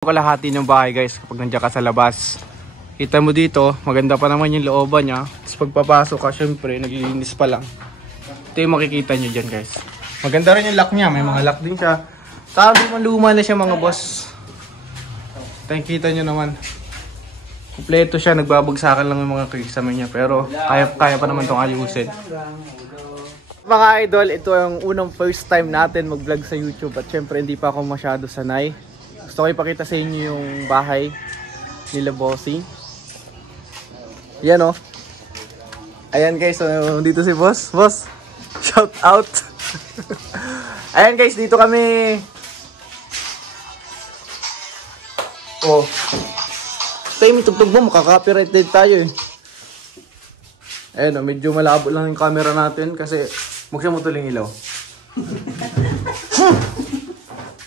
Kalahati ng bahay guys kapag nandiyan ka sa labas. Kita mo dito, maganda pa naman yung looban niya. Tapos pagpapasok ka, syempre, naglilinis pa lang. Ito yung makikita nyo dyan guys. Maganda rin yung lock niya, may mga lock din siya. Sabi mo luma na siya mga boss. Ito kita nyo naman. Kompleto siya, nagbabagsakan lang yung mga kisame niya. Pero kaya pa naman itong ayusin. Mga idol, ito yung unang first time natin mag-vlog sa YouTube. At syempre hindi pa ako masyado sanay. Gusto ko ipakita sa inyo yung bahay nila Bossing. Yan o. Ayan guys, so dito si Boss. Boss, shout out. Ayan guys, dito kami. Oh. Tayo may tugtog mo, makaka-copyrighted tayo eh. Ayan o, medyo malabo lang yung camera natin kasi magsiya mo tuling ilaw.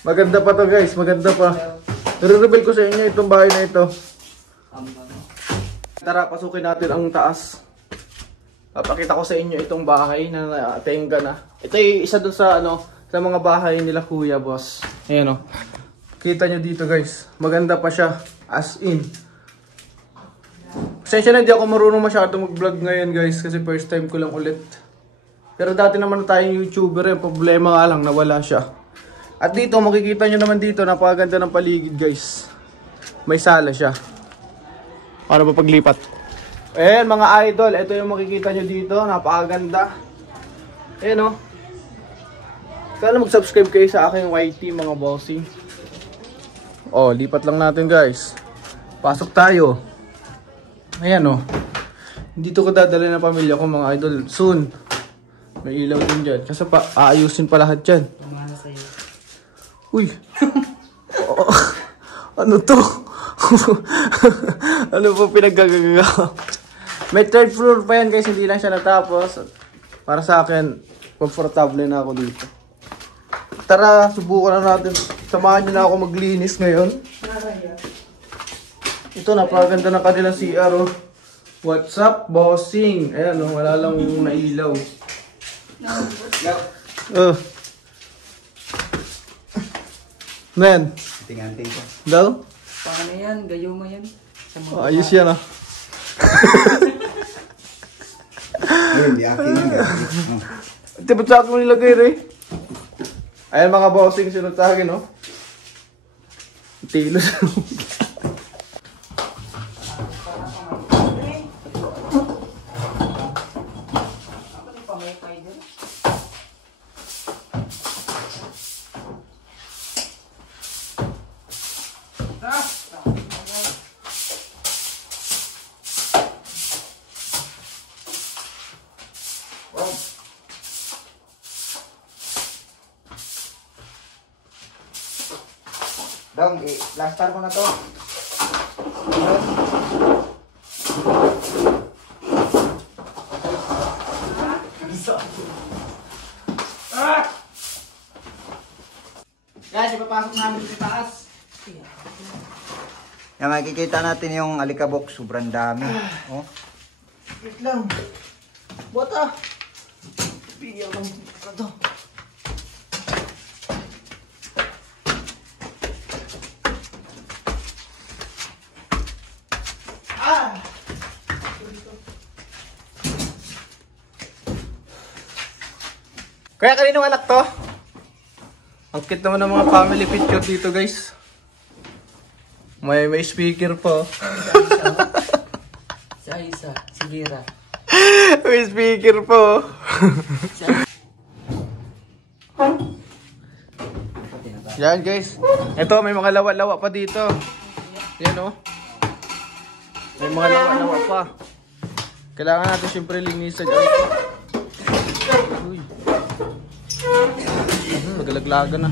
Maganda pa to guys, maganda pa. I-reveal ko sa inyo itong bahay na ito. Tara, pasukin natin ang taas. Papakita ko sa inyo itong bahay na tenga na. Ito ay isa doon sa sa mga bahay nila kuya boss. Ayan o. Kita nyo dito guys, maganda pa siya. As in. Pasensya na, hindi ako marunong masyado mag-vlog ngayon guys kasi first time ko lang ulit. Pero dati naman na tayong YouTuber eh, problema nga lang, nawala siya. At dito, makikita nyo naman dito, napakaganda ng paligid guys. May sala siya. Para ba paglipat? Ayan mga idol, ito yung makikita nyo dito, napakaganda. Ayan o. Sana mag-subscribe kayo sa aking YT mga bossing. Oh, lipat lang natin guys. Pasok tayo. Ayan o. Dito ko dadalhin ng pamilya ko mga idol. Soon. May ilaw din dyan. Kasi aayusin pa lahat dyan. Uy! Ano to? Ano po pinaggagaga? May third floor pa yan guys, hindi lang siya natapos. Para sa akin, komportable na ako dito. Tara, subukan na natin. Samahan nyo na ako maglinis ngayon. Ito, napakaganda ng kanilang CR. Oh. What's up, bossing? Ayan, oh, wala lang yung nailaw. Men. Tingnan-ting ko. Daw? Paano yan? Gayuma yan. Oh, ayos yan ah. Ayun, di akin yun. Ito ba't sa akin mo nilagay rin? Ayan mga bossing, sinunod sa akin oh. Tilos. Dong, plaster ko na to. Guys, ipapasok namin sa taas. Yan, makikita natin yung alikabok. Sobrang dami. Oh. Wait lang. Buat ah. Bigyan lang ito. Kaya kaninong anak to? Ang cute naman ng mga family picture dito guys. May speaker po. Si Aisa, si Gira. May speaker po. Yan guys. Ito may mga lawa-lawa pa dito. Yan oh. May mga lawa-lawa pa. Kailangan natin siyempre linisan. Uy. Nagalaglagan na.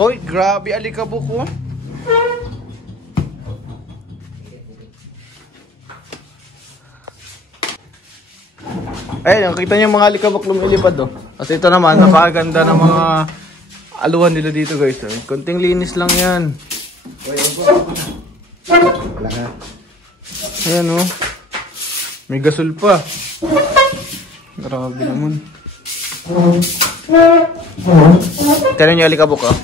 Uy, grabe alikabok oh. Ayun, nakita niyo mga alikabok lumilipad oh. Kasi ito naman, napakaganda ng mga aluhan nila dito guys. Konting linis lang yan. Ayan oh. May gasol pa. Grabe naman. Tignan nyo alikabok oh.